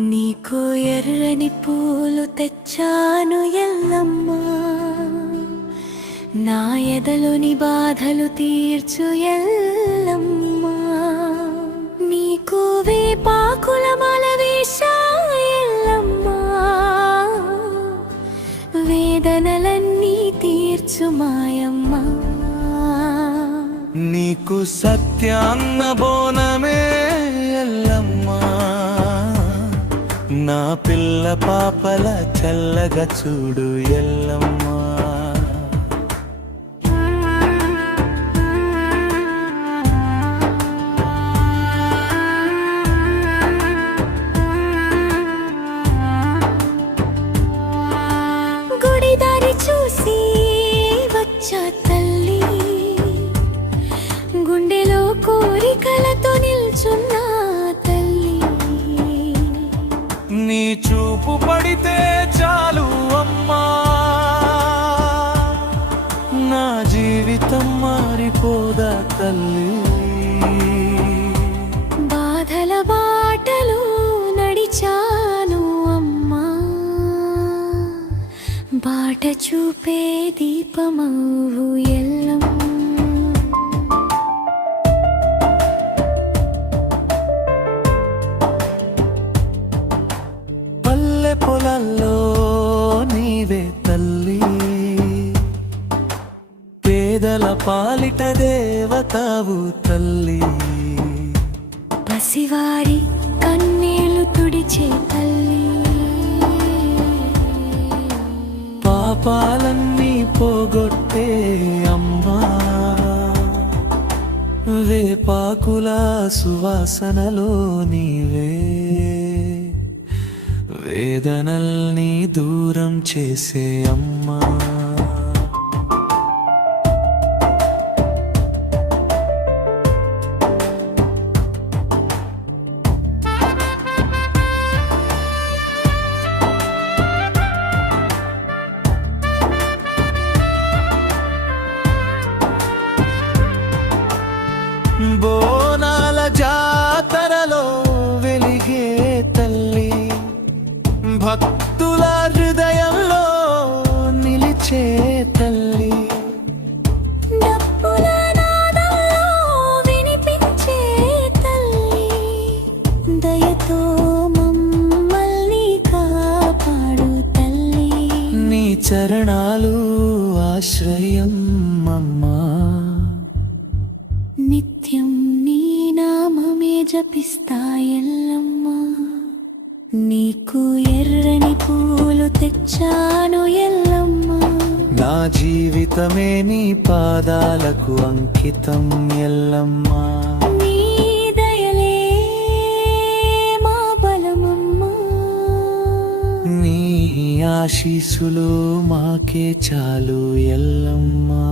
నీకు ఎర్రని పూలు తెచ్చాను ఎల్లమ్మా, నా ఎదలోని బాధలు తీర్చు ఎల్లమ్మా. నీకు వేపాకుల మాల వేశా ఎల్లమ్మా, వేదనలన్నీ తీర్చు మాయమ్మా. నీకు సత్యాన్న బోనమే ఎల్లమ్మా, నా పిల్ల పాపల చల్లగా చూడు ఎల్లమ్మా. గుడి దారి చూసి వచ్చా తల్లి, గుండెలో కోరికలతో నిల్చున్నా తల్లి. నీ చూపు పడితే చాలు అమ్మా, నా జీవితం మారిపోదా తల్లి. బాధల బాటలు నడిచాను అమ్మా, బాట చూపే దీపమవు ఎల్లమ్మ. పల్లె పొలాల్లో నీవే తల్లి, పేదల పాలిట దేవతావు తల్లి. పసివారి కన్నీళ్లు తుడిచే తల్లి, పాపాలన్నీ పోగొట్టే అమ్మా. వేపాకుల సువాసనలో నీవే వేదనల్ని దూరం చేసే అమ్మా. బోనాల జాతరలో వెలిగే తల్లి, భక్తుల హృదయంలో నిలిచే తల్లి. డప్పుల నాదంలో వినిపించే తల్లి, దయతో మమ్మల్ని కాపాడు తల్లి. నీ చరణాలు ఆశ్రయం అమ్మా, నిత్యం నీ నామమే జపిస్తా ఎల్లమ్మా. నీకు ఎర్రని పూలు తెచ్చాను ఎల్లమ్మా, నా జీవితమే నీ పాదాలకు అంకితం ఎల్లమ్మా. నీ దయలే మా బలమమ్మా, నీ ఆశీస్సులు మాకే చాలు ఎల్లమ్మా.